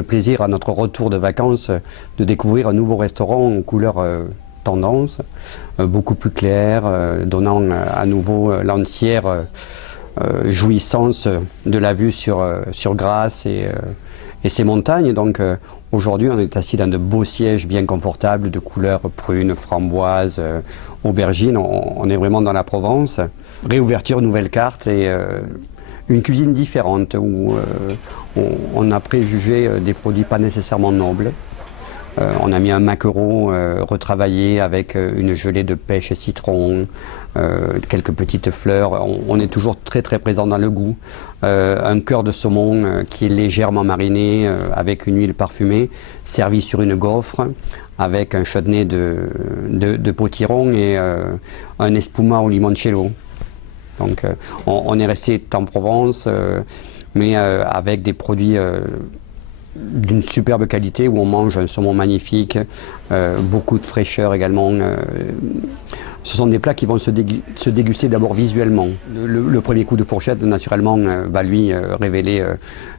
le plaisir à notre retour de vacances de découvrir un nouveau restaurant aux couleurs tendance, beaucoup plus clair, donnant à nouveau l'entière jouissance de la vue sur Grasse et ses montagnes. Donc aujourd'hui on est assis dans de beaux sièges bien confortables de couleurs prunes, framboises, aubergines. On est vraiment dans la Provence. Réouverture, nouvelle carte et une cuisine différente où on a préjugé des produits pas nécessairement nobles. On a mis un maquereau retravaillé avec une gelée de pêche et citron, quelques petites fleurs. On est toujours très présent dans le goût. Un cœur de saumon qui est légèrement mariné avec une huile parfumée, servi sur une gaufre avec un chutney de potiron et un espuma au limoncello. Donc on est resté en Provence, mais avec des produits d'une superbe qualité où on mange un saumon magnifique, beaucoup de fraîcheur également. Ce sont des plats qui vont se déguster d'abord visuellement. Le premier coup de fourchette naturellement va lui révéler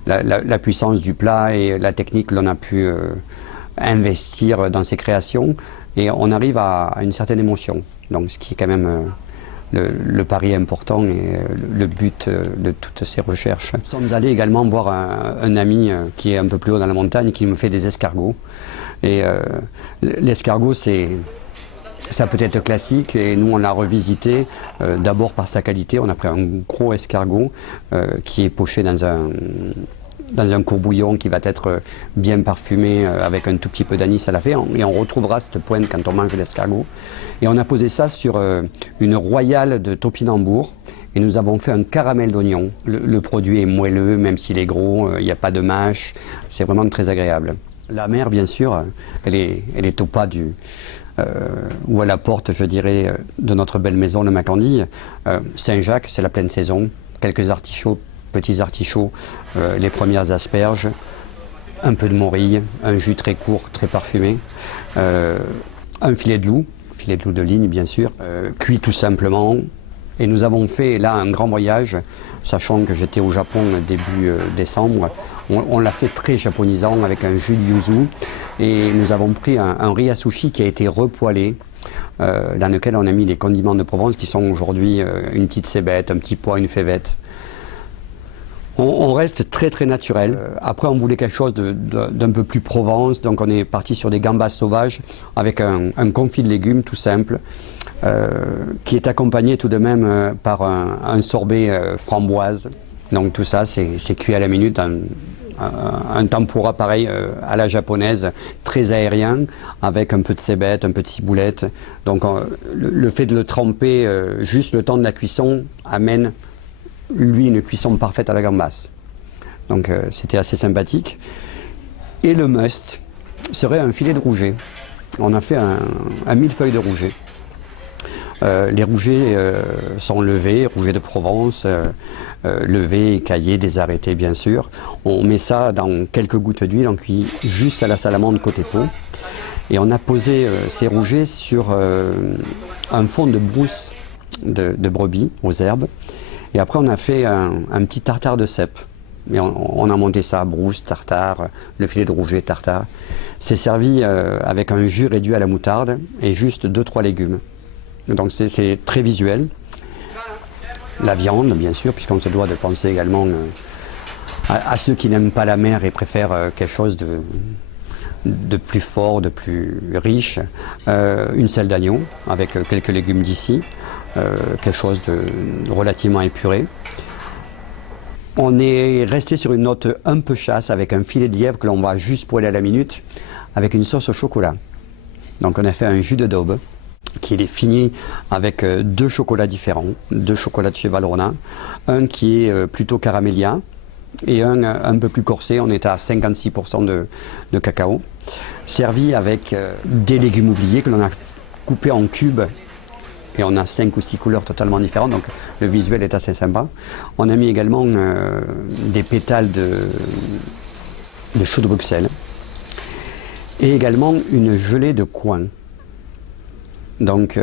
la puissance du plat et la technique que l'on a pu investir dans ses créations, et on arrive à une certaine émotion, donc ce qui est quand même le pari important et le but de toutes ces recherches. Nous sommes allés également voir un ami qui est un peu plus haut dans la montagne, qui me fait des escargots. Et l'escargot, ça peut être classique, et nous on l'a revisité d'abord par sa qualité. On a pris un gros escargot qui est poché dans un courbouillon qui va être bien parfumé avec un tout petit peu d'anis à la fin, et on retrouvera cette pointe quand on mange l'escargot. Et on a posé ça sur une royale de topinambour, et nous avons fait un caramel d'oignon. Le produit est moelleux, même s'il est gros, il n'y a pas de mâche, c'est vraiment très agréable. La mer, bien sûr, elle est au pas ou à la porte, je dirais, de notre belle maison, le Macandie. Saint-Jacques, c'est la pleine saison, quelques artichauts, petits artichauts, les premières asperges, un peu de morille, un jus très court, très parfumé, un filet de loup de ligne bien sûr, cuit tout simplement. Et nous avons fait là un grand voyage, sachant que j'étais au Japon début décembre. On l'a fait très japonisant avec un jus de yuzu, et nous avons pris un riz à sushi qui a été repoêlé, dans lequel on a mis les condiments de Provence qui sont aujourd'hui une petite cébette, un petit pois, une févette. On reste très naturel. Après, on voulait quelque chose d'un peu plus Provence, donc on est parti sur des gambas sauvages avec un confit de légumes tout simple, qui est accompagné tout de même par un sorbet framboise. Donc tout ça, c'est cuit à la minute, un tempura pareil à la japonaise, très aérien, avec un peu de cébette, un peu de ciboulette. Donc le fait de le tremper, juste le temps de la cuisson, amène lui une cuisson parfaite à la gambasse. Donc c'était assez sympathique. Et le must serait un filet de rouget. On a fait un millefeuille de rouget. Les rougets sont levés, rouget de Provence, levés, écaillés, désarrêtés bien sûr. On met ça dans quelques gouttes d'huile, on cuit juste à la salamande côté peau. Et on a posé ces rougets sur un fond de brousse de brebis aux herbes. Et après, on a fait un petit tartare de cèpe. Et on a monté ça, brousse, tartare, le filet de rouget, tartare. C'est servi avec un jus réduit à la moutarde et juste 2-3 légumes. Donc c'est très visuel. La viande, bien sûr, puisqu'on se doit de penser également à ceux qui n'aiment pas la mer et préfèrent quelque chose de plus fort, de plus riche. Une selle d'agneau avec quelques légumes d'ici. Quelque chose de relativement épuré. On est resté sur une note un peu chasse avec un filet de lièvre que l'on va juste poêler à la minute avec une sauce au chocolat. Donc on a fait un jus de daube qui est fini avec 2 chocolats différents, 2 chocolats de chez Valrhona, un qui est plutôt caramélia et un peu plus corsé, on est à 56% de cacao, servi avec des légumes oubliés que l'on a coupés en cubes. Et on a 5 ou 6 couleurs totalement différentes, donc le visuel est assez sympa. On a mis également des pétales de chou de Bruxelles et également une gelée de coin. Donc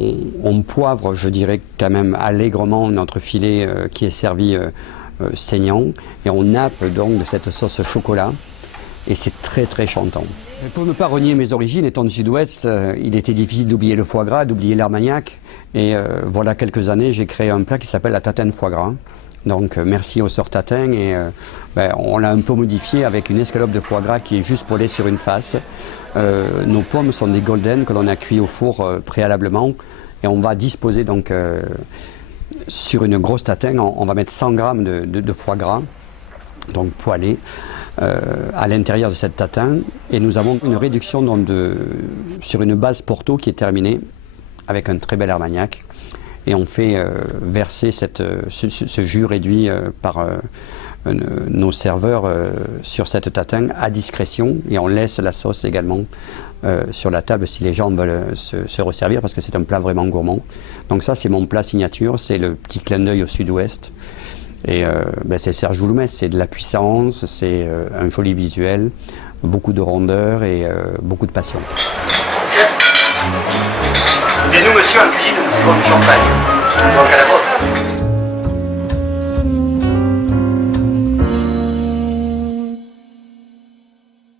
on poivre, je dirais quand même allègrement, notre filet qui est servi saignant, et on nappe donc de cette sauce chocolat, et c'est très très chantant. Pour ne pas renier mes origines, étant du Sud-Ouest, il était difficile d'oublier le foie gras, d'oublier l'Armagnac, et voilà quelques années, j'ai créé un plat qui s'appelle la tatin de foie gras. Donc merci aux sœurs Tatin, et on l'a un peu modifié avec une escalope de foie gras qui est juste poêlée sur une face. Nos pommes sont des golden que l'on a cuit au four préalablement, et on va disposer donc sur une grosse tatin, on va mettre 100 g de foie gras, donc poêlé, à l'intérieur de cette tatin, et nous avons une réduction donc sur une base Porto qui est terminée avec un très bel Armagnac. Et on fait verser ce jus réduit par nos serveurs sur cette tatin à discrétion, et on laisse la sauce également sur la table si les gens veulent se resservir, parce que c'est un plat vraiment gourmand. Donc ça, c'est mon plat signature, c'est le petit clin d'œil au Sud-Ouest. Et c'est Serge Joulmès, c'est de la puissance, c'est un joli visuel, beaucoup de rondeur et beaucoup de passion. Et nous, monsieur, en cuisine, nous buvons du champagne.